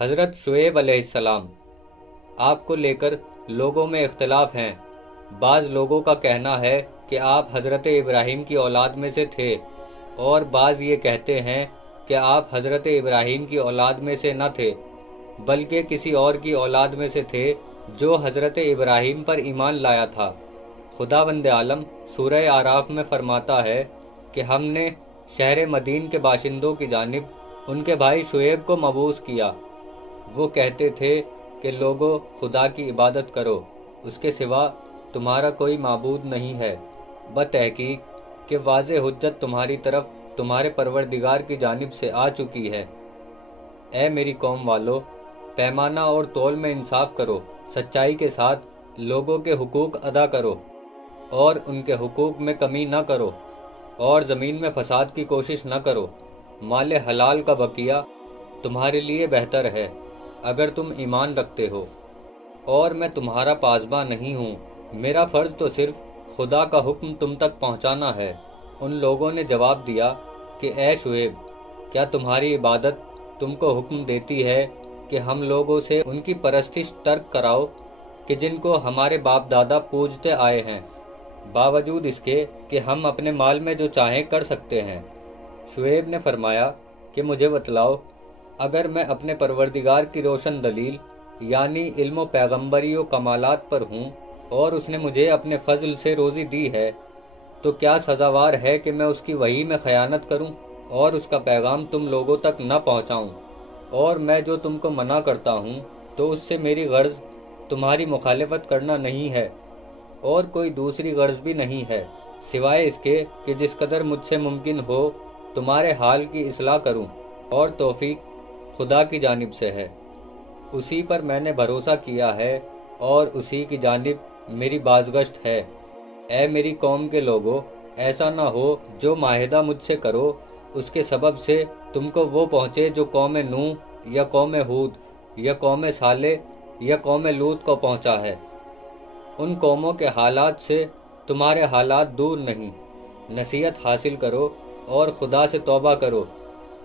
حضرت شعیب علیہ السلام، آپ کو لے کر لوگوں میں اختلاف ہیں۔ بعض لوگوں کا کہنا ہے کہ آپ حضرت ابراہیم کی اولاد میں سے تھے، اور بعض یہ کہتے ہیں کہ آپ حضرت ابراہیم کی اولاد میں سے نہ تھے بلکہ کسی اور کی اولاد میں سے تھے جو حضرت ابراہیم پر ایمان لایا تھا۔ خداوند عالم سورہ اعراف میں فرماتا ہے کہ ہم نے شہر مدین کے باشندوں کی جانب ان کے بھائی شعیب کو مبعوث کیا۔ وہ کہتے تھے کہ لوگو خدا کی عبادت کرو، اس کے سوا تمہارا کوئی معبود نہیں ہے۔ بتحقیق کہ واضح حجت تمہاری طرف تمہارے پروردگار کی جانب سے آ چکی ہے۔ اے میری قوم والو، پیمانہ اور تول میں انصاف کرو، سچائی کے ساتھ لوگوں کے حقوق ادا کرو اور ان کے حقوق میں کمی نہ کرو، اور زمین میں فساد کی کوشش نہ کرو۔ مال حلال کا بقیہ تمہارے لیے بہتر ہے اگر تم ایمان رکھتے ہو، اور میں تمہارا پاسباں نہیں ہوں۔ میرا فرض تو صرف خدا کا حکم تم تک پہنچانا ہے۔ ان لوگوں نے جواب دیا کہ اے شعیب، کیا تمہاری عبادت تم کو حکم دیتی ہے کہ ہم لوگوں سے ان کی پرستش ترک کراؤ کہ جن کو ہمارے باپ دادا پوجتے آئے ہیں، باوجود اس کے کہ ہم اپنے مال میں جو چاہیں کر سکتے ہیں؟ شعیب نے فرمایا کہ مجھے بتلاؤ، اگر میں اپنے پروردگار کی روشن دلیل یعنی علم و پیغمبری و کمالات پر ہوں اور اس نے مجھے اپنے فضل سے روزی دی ہے، تو کیا سزاوار ہے کہ میں اس کی وحی میں خیانت کروں اور اس کا پیغام تم لوگوں تک نہ پہنچاؤں؟ اور میں جو تم کو منع کرتا ہوں تو اس سے میری غرض تمہاری مخالفت کرنا نہیں ہے، اور کوئی دوسری غرض بھی نہیں ہے سوائے اس کے کہ جس قدر مجھ سے ممکن ہو تمہارے حال کی اصلاح کروں، اور توفیق خدا کی جانب سے ہے۔ اسی پر میں نے بھروسہ کیا ہے اور اسی کی جانب میری بازگشت ہے۔ اے میری قوم کے لوگو، ایسا نہ ہو جو معاہدہ مجھ سے کرو اس کے سبب سے تم کو وہ پہنچے جو قوم نوح یا قوم ہود یا قوم صالح یا قوم لوط کو پہنچا ہے۔ ان قوموں کے حالات سے تمہارے حالات دور نہیں۔ نصیحت حاصل کرو اور خدا سے توبہ کرو،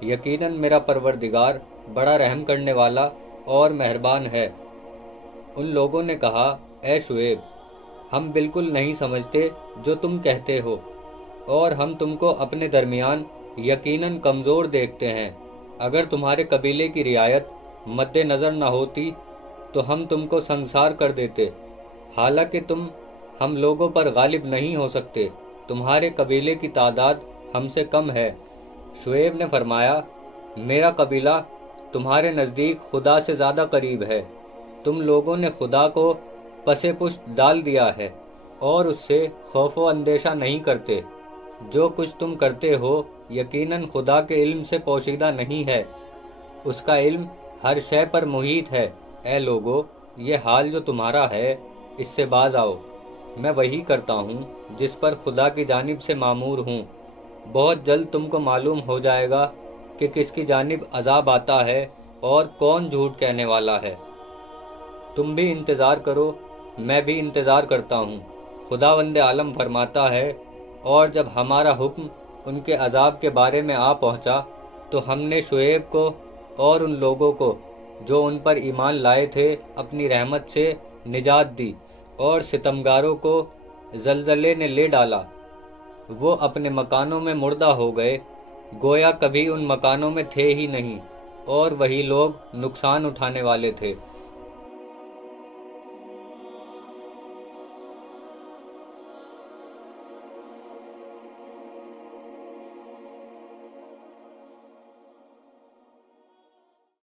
یقیناً میرا پروردگار بڑا رحم کرنے والا اور مہربان ہے۔ ان لوگوں نے کہا، اے شعیب، ہم بالکل نہیں سمجھتے جو تم کہتے ہو، اور ہم تم کو اپنے درمیان یقیناً کمزور دیکھتے ہیں۔ اگر تمہارے قبیلے کی رعایت مد نظر نہ ہوتی تو ہم تم کو سنگسار کر دیتے، حالانکہ تم ہم لوگوں پر غالب نہیں ہو سکتے، تمہارے قبیلے کی تعداد ہم سے کم ہے۔ شعیب نے فرمایا، میرا قبیلہ تمہارے نزدیک خدا سے زیادہ قریب ہے۔ تم لوگوں نے خدا کو پس پشت ڈال دیا ہے اور اس سے خوف و اندیشہ نہیں کرتے۔ جو کچھ تم کرتے ہو یقیناً خدا کے علم سے پوشیدہ نہیں ہے، اس کا علم ہر شے پر محیط ہے۔ اے لوگو، یہ حال جو تمہارا ہے اس سے باز آؤ۔ میں وہی کرتا ہوں جس پر خدا کی جانب سے مامور ہوں۔ بہت جلد تم کو معلوم ہو جائے گا کہ کس کی جانب عذاب آتا ہے اور کون جھوٹ کہنے والا ہے۔ تم بھی انتظار کرو، میں بھی انتظار کرتا ہوں۔ خداوند عالم فرماتا ہے، اور جب ہمارا حکم ان کے عذاب کے بارے میں آ پہنچا تو ہم نے شعیب کو اور ان لوگوں کو جو ان پر ایمان لائے تھے اپنی رحمت سے نجات دی، اور ستمگاروں کو زلزلے نے لے ڈالا۔ وہ اپنے مکانوں میں مردہ ہو گئے، گویا کبھی ان مکانوں میں تھے ہی نہیں، اور وہی لوگ نقصان اٹھانے والے تھے۔